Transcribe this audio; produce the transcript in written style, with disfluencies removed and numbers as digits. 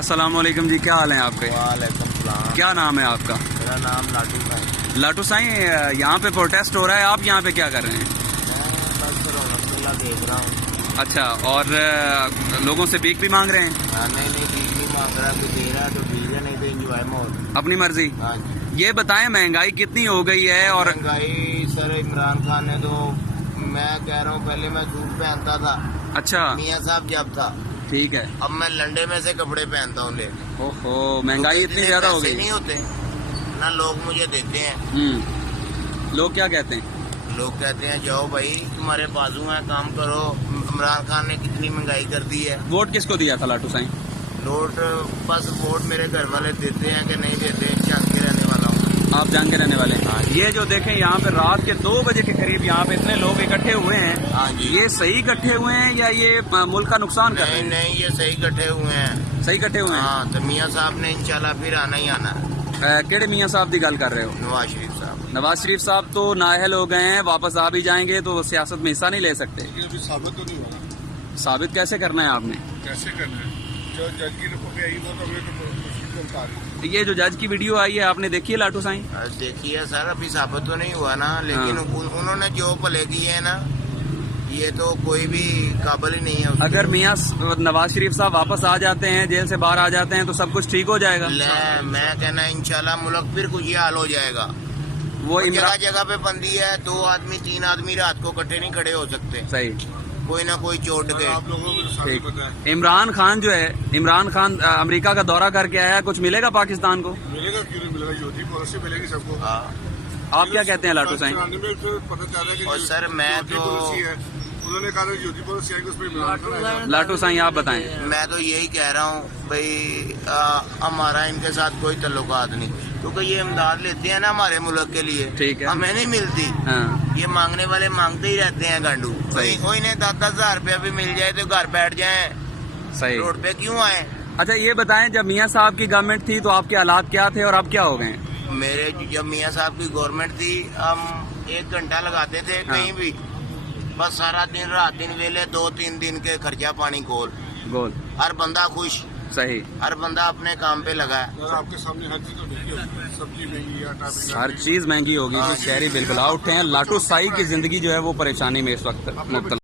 अस्सलाम वालेकुम जी, क्या हाल है आपके? वालेकुम सलाम। क्या नाम है आपका? मेरा नाम लाटू है। लाटू साईं, यहाँ पे प्रोटेस्ट हो रहा है, आप यहाँ पे क्या कर रहे हैं? मैं बस रौनक देख रहा हूँ। अच्छा, और लोगों से भीख भी मांग रहे हैं? हाँ, नहीं भीख नहीं मांग रहा, तो दे रहा है तो ठीक है, नहीं तो इंजॉय मोड। अपनी मर्जी। हाँ जी। ये बताएं महंगाई कितनी हो गई है? और महंगाई सर इमरान खान ने तो, मैं कह रहा हूँ पहले मैं सूट पहनता था, अच्छा मियाँ साहब जब था, ठीक है। अब मैं लंडे में से कपड़े पहनता हूँ। ओहो, महंगाई इतनी ज्यादा हो गई। नहीं होते ना, लोग मुझे देते हैं। लोग क्या कहते हैं? लोग कहते हैं जाओ भाई तुम्हारे बाजू है, काम करो। इमरान खान ने कितनी महंगाई कर दी है। वोट किसको दिया था लाटू साईं? वोट बस वोट मेरे घर वाले देते हैं कि नहीं देते, झांक के रहने वाला हूँ। आप जान के रहने वाले हैं? हाँ। ये जो देखें यहाँ पे रात के 2 बजे के करीब यहाँ पे इतने लोग इकट्ठे हुए हैं। हाँ जी। ये सही इकट्ठे हुए हैं या ये मुल्क का नुकसान कर रहे नहीं हैं? नहीं, ये सही इकट्ठे हुए हैं। सही इकट्ठे हुए हैं। हाँ, तो मियाँ साहब ने इंशाल्लाह फिर आना ही आना है। केड़े मियाँ साहब की गल कर रहे हो? नवाज शरीफ साहब। नवाज शरीफ साहब तो नाअहल हो गए हैं, वापस आ भी जाएंगे तो सियासत में हिस्सा नहीं ले सकते। अभी साबित तो नहीं होगा। साबित कैसे करना है आपने? कैसे करना है? जो जज की रिपोर्ट आई वो तो हमें तो बता रही। ये जो जज की वीडियो आई है आपने देखी है लाटू साईं? देखिए सर, अभी साबित तो नहीं हुआ ना, लेकिन उन्होंने जो भले किए हैं ना, ये तो कोई भी काबिल ही नहीं है उसके। अगर मियाँ नवाज शरीफ साहब वापस आ जाते हैं, जेल से बाहर आ जाते हैं तो सब कुछ ठीक हो जाएगा? मैं कहना इंशाल्लाह मुल्क फिर कुछ ही हाल हो जाएगा। वो जगह जगह पे बंदी है, 2 आदमी 3 आदमी रात को इकट्ठे नहीं खड़े हो सकते, सही, कोई ना कोई चोट के। आप लोगों को तो साबित ठीक। पता है। इमरान खान जो है, इमरान खान अमेरिका का दौरा करके आया है, कुछ मिलेगा पाकिस्तान को? मिलेगा क्यों नहीं मिलेगा? योगी पॉलिसी मिलेगी सबको। हाँ। आप क्या कहते हैं लाटू साईं? में फिर पता चल रहा है कि और सर मैं योगी तो, पॉलिसी है, उन्होंने कहा योगी पॉलिसी आएगी उसमें इमरान खान आएगा। लाटू साईं आप बताएं। मैं तो यही कह रहा हूँ भाई, हमारा इनके साथ कोई ताल्लुकात नहीं, क्योंकि ये इमदाद लेते हैं ना हमारे मुल्क के लिए, ठीक है। हमें नहीं मिलती। हाँ, ये मांगने वाले मांगते ही रहते हैं गांडू। सही। कोई इन्हें 10-10 हजार रुपया भी मिल जाए तो घर बैठ जाए, सही। रोड पे क्यों आए? अच्छा ये बताएं, जब मियाँ साहब की गवर्नमेंट थी तो आपके हालात क्या थे और अब क्या हो गए? मेरे जब मियाँ साहब की गवर्नमेंट थी, हम 1 घंटा लगाते थे कहीं भी, बस सारा दिन रात दिन वेले 2-3 दिन के खर्चा पानी गोल। हर बंदा खुश, सही। हर बंदा अपने काम पे लगा है। सर आपके सामने हर चीज तो देखी होगी, सब्जी महंगी, आटा महंगा। हर चीज महंगी होगी, शहरी बिलबला उठे हैं। लाटू साईं की जिंदगी जो है वो परेशानी में इस वक्त मुब्तला